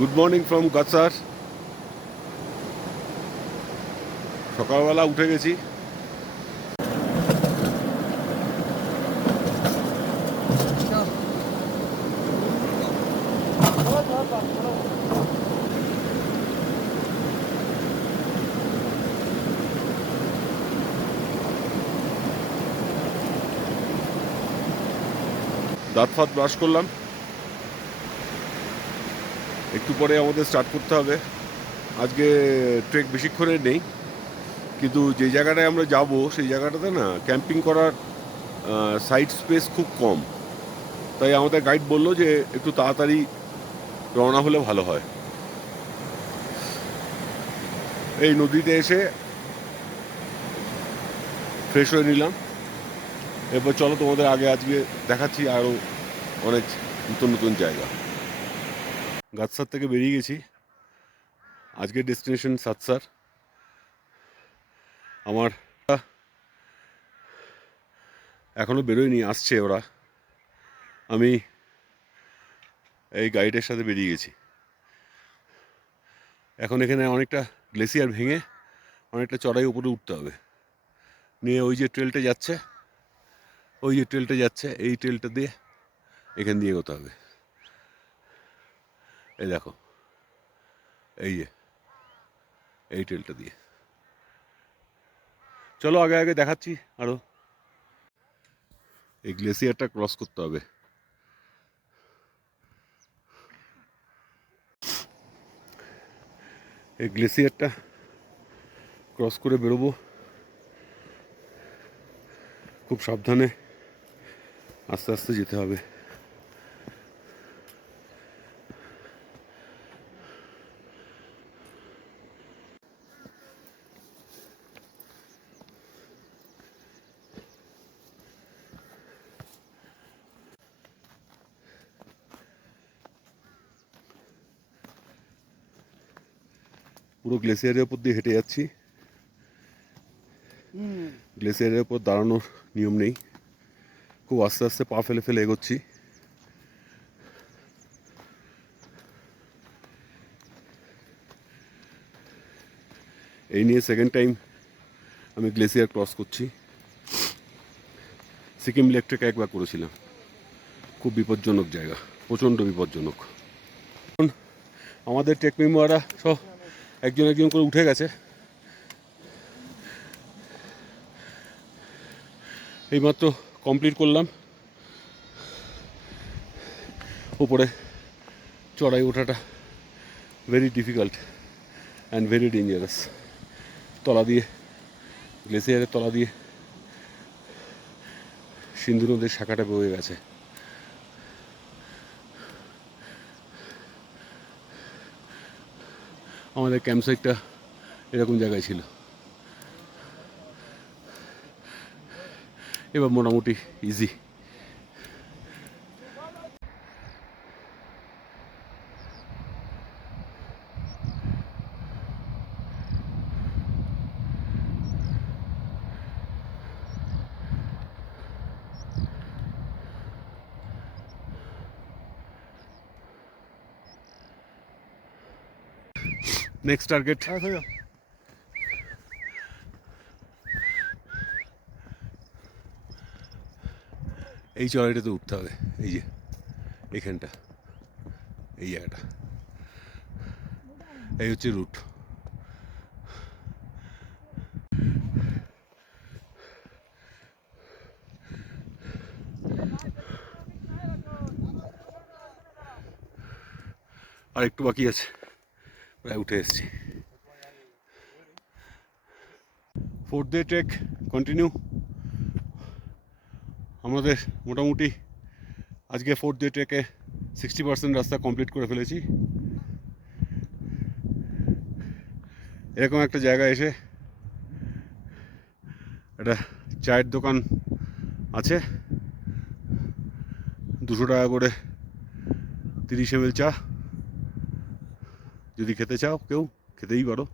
Good morning from গাছার সকালবেলা উঠে গেছি। দাঁত ফাত ব্রাশ করলাম। একটু পরে আমাদের স্টার্ট করতে হবে। আজকে ট্রেক বেশিক্ষণের নেই, কিন্তু যে জায়গাটায় আমরা যাব, সেই জায়গাটাতে না ক্যাম্পিং করার সাইড স্পেস খুব কম। তাই আমাদের গাইড বলল যে একটু তাড়াতাড়ি রওনা হলে ভালো হয়। এই নদীতে এসে ফ্রেশ হয়ে নিলাম। এরপর চলো তোমাদের আগে আজকে দেখাচ্ছি আরও অনেক নতুন নতুন জায়গা। গাছসার থেকে বেরিয়ে গেছি। আজকের ডেস্টিনেশন সাতসার। আমার এখনও বেরোয়নি, আসছে ওরা। আমি এই গাইডের সাথে বেরিয়ে গেছি। এখন এখানে অনেকটা গ্লেসিয়ার ভেঙে অনেকটা চড়াই উপরে উঠতে হবে। নিয়ে ওই যে ট্রেলটা যাচ্ছে, ওই যে ট্রেলটা যাচ্ছে, এই ট্রেলটা দিয়ে এখান দিয়ে এগোতে হবে। এই দেখো। এই যে। এই ট্রেলটা দিয়ে। চলো আগে আগে দেখাচ্ছি আরও। এই গ্লেসিয়ারটা ক্রস করতে হবে। এই গ্লেসিয়ারটা ক্রস করে বেরোবো। খুব সাবধানে আস্তে আস্তে যেতে হবে। পুরো গ্লেসিয়ারের উপর দিয়ে হেঁটে যাচ্ছি। গ্লেসিয়ারের উপর দাঁড়ানোর নিয়ম নেই। খুব আস্তে আস্তে পা ফেলে ফেলে এগোচ্ছি। এই নিয়ে সেকেন্ড টাইম আমি গ্লেসিয়ার ক্রস করছি। সিকিম ইলেকট্রিক একবার করেছিলাম। খুব বিপজ্জনক জায়গা প্রচণ্ড বিপজ্জনক। আমাদের টেক মেম্বাররা সব একজন একজন করে উঠে গেছে। এইমাত্র কমপ্লিট করলাম। উপরে চড়াই ওঠাটা very difficult and very dangerous তলা দিয়ে গ্লেসিয়ারের তলা দিয়ে সিন্ধু নদীর শাখাটা বয়ে গেছে। আমাদের ক্যাম্প সাইটটা এরকম জায়গায় ছিল। এবার মোটামুটি ইজি নেক্সট টার্গেট এই চড়াইটাতে উঠতে হবে। এই যে এইখানটা এই জায়গাটা। এই হচ্ছে রুট আর একটু বাকি আছে। প্রায় উঠে এসেছি। ফোর্থ ডে ট্রেক কন্টিনিউ আমাদের মোটামুটি আজকে ফোর্থ ডে ট্রেকে সিক্সটি পার্সেন্ট রাস্তা কমপ্লিট করে ফেলেছি। এরকম একটা জায়গায় এসে একটা চায়ের দোকান আছে। দুশো টাকা করে তিরিশ এম চা। যদি খেতে চাও, কেউ খেতেই পারো।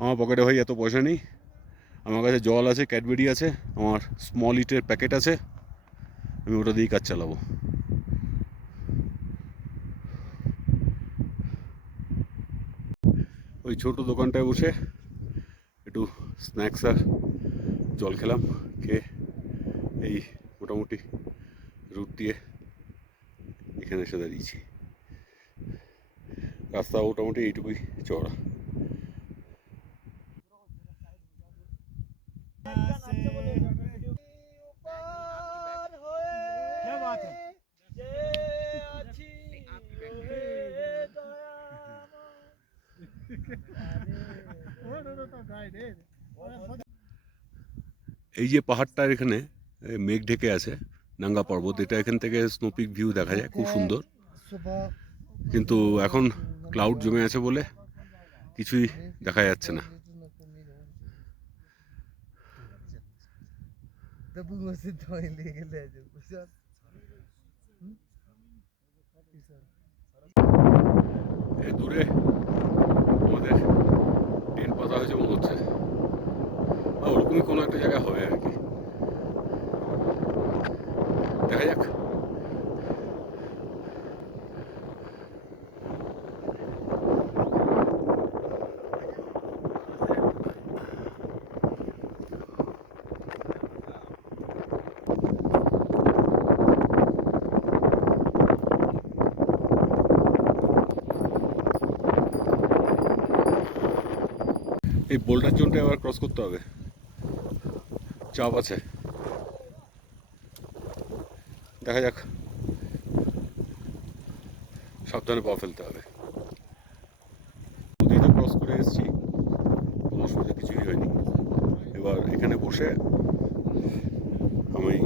আমার পকেটে ভাই এত পয়সা নেই। আমার কাছে জল আছে ক্যাডবেরি আছে, আমার স্মল ইটের প্যাকেট আছে। আমি ওটা দিয়েই কাজ চালাবো। ওই ছোট দোকানটায় বসে একটু স্ন্যাক্স আর জল খেলাম, খেয়ে এই মোটামুটি রুট দিয়ে এখানে এসে দাঁড়িয়েছি। রাস্তা মোটামুটি এইটুকুই চওড়া। এই যে পাহাড়টার এখানে মেঘ ঢেকে আছে, নাঙ্গা পর্বত, এটা এখান থেকে স্নোপিক ভিউ দেখা যায়, খুব সুন্দর। কিন্তু এখন ক্লাউড জমে আছে বলে কিছুই দেখা যাচ্ছে না। দূরে আমাদের ট্রেন পাতা হয়েছে মনে হচ্ছে। ওরকমই কোনো একটা জায়গা হবে আর কি দেখা যাক এই বোল্ডার জোনটা আবার ক্রস করতে হবে। চাপ আছে। দেখা যাক। সাবধানে পা ফেলতে হবে। নদী তো ক্রস করে এসেছি। কোনো অসুবিধা কিছুই হয়নি। এবার এখানে বসে আমি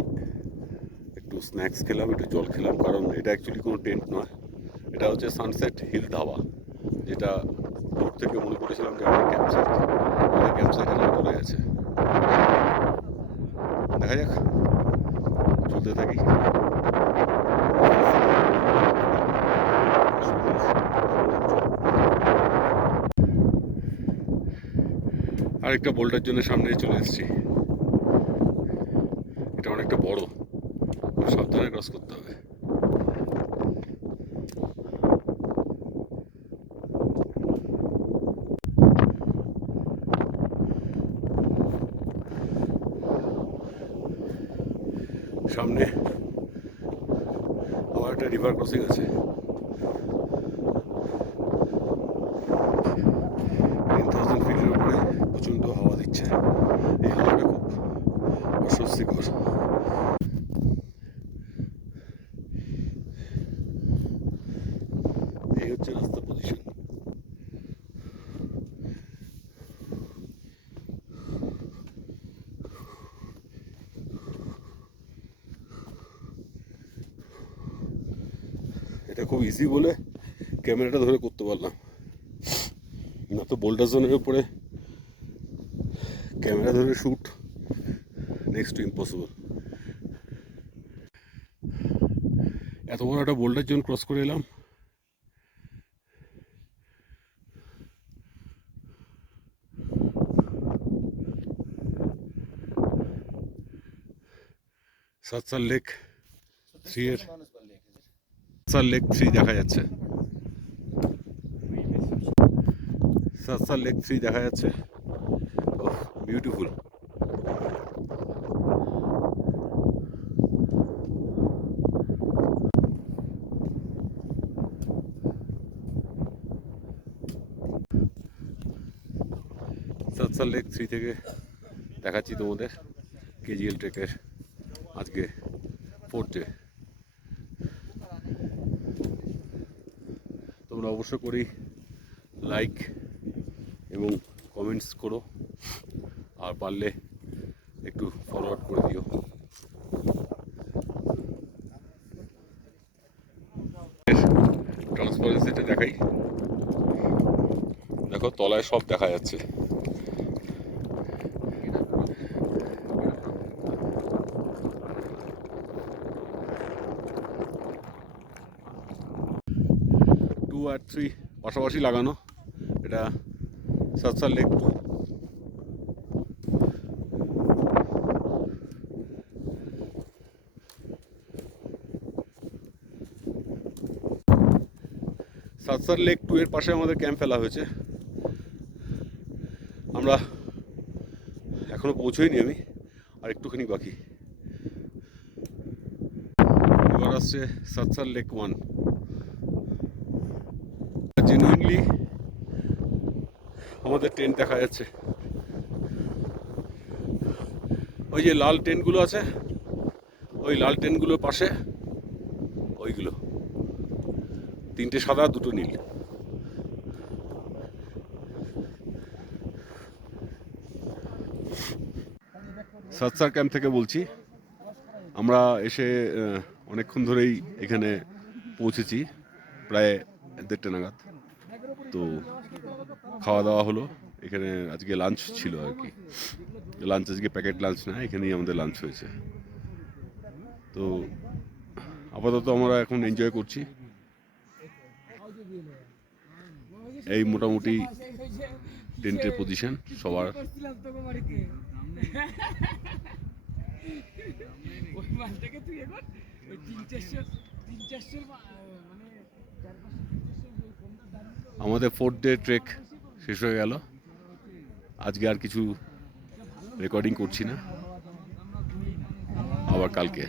একটু স্ন্যাক্স খেলাম, একটু জল খেলাম। কারণ এটা অ্যাকচুয়ালি কোনো টেন্ট নয়। এটা হচ্ছে সানসেট হিল ধাবা যেটা দূর থেকে মনে করেছিলাম যে আমাদের ক্যাম্প সাইট আমাদের ক্যাম্প চলে গেছে দেখা যাক, চলতে থাকি। আরেকটা বোল্টার জন্য সামনে চলে এসেছি এটা অনেকটা বড় খুব সাবধানে ক্রস করতে হবে সামনে আবার একটা রিভার ক্রসিং আছে। টেন থাউজেন্ড ফিটের উপরে প্রচণ্ড হাওয়া দিচ্ছে। এই হাওয়াটা খুব অস্বস্তিকর এই হচ্ছে রাস্তার পজিশন ইজি বলে ক্যামেরাটা ধরে করতে পারলাম। না তো বোল্ডার জোনের উপরে। ক্যামেরা ধরে শ্যুট নেক্সট টু ইম্পসিবল এত বড় একটা বোল্ডার জোন ক্রস করে এলাম। সাতসাল লেক এর সাতসাল লেক থ্রি দেখা যাচ্ছে। সাতসাল লেক থ্রি দেখা যাচ্ছে। বিউটিফুল সাতসাল লেক থ্রি থেকে দেখাচ্ছি তোমাদের। কেজিএল ট্রেকের আজকে ফোর্থ ডে অবশ্য করি। লাইক এবং কমেন্টস করো। আর পারলে একটু ফরওয়ার্ড করে দিও। ট্রান্সপারেন্সিটা দেখাই। দেখো, তলায় সব দেখা যাচ্ছে। আর থ্রি পাশাপাশি লাগানো। এটা Satsar lake two Satsar lake two এর পাশে আমাদের ক্যাম্প ফেলা হয়েছে। আমরা এখনও পৌঁছইনি আমি, আর একটুখানি বাকি। এবার আসছে সাতসার লেক ওয়ান জেনুইনলি আমাদের ট্রেন দেখা যাচ্ছে। ওই যে লাল টেন্টগুলো আছে, ওই লাল টেন্টগুলোর পাশে ওইগুলো। তিনটে সাদা, দুটো নীল। সাতসার ক্যাম্প থেকে বলছি, আমরা এসে অনেকক্ষণ ধরেই এখানে পৌঁছেছি, প্রায় দেড়টা নাগাদ। তো খাওয়া দাওয়া হলো। এখানে আজকে লাঞ্চ ছিল আর কি। লাঞ্চ আজকে প্যাকেট লাঞ্চ না, এখানেই আমাদের লাঞ্চ হয়েছে। তো আপাতত আমরা এখন এনজয় করছি। এই মোটামুটি টেন্টের পজিশন সবার। তিন চারশো চার পাঁচশো তিন চারশো ওই ফোনটা দাঁড়িয়ে আমাদের ফোর্থ ডে ট্রেক শেষ হয়ে গেল। আজকে আর কিছু রেকর্ডিং করছি না। আবার কালকে।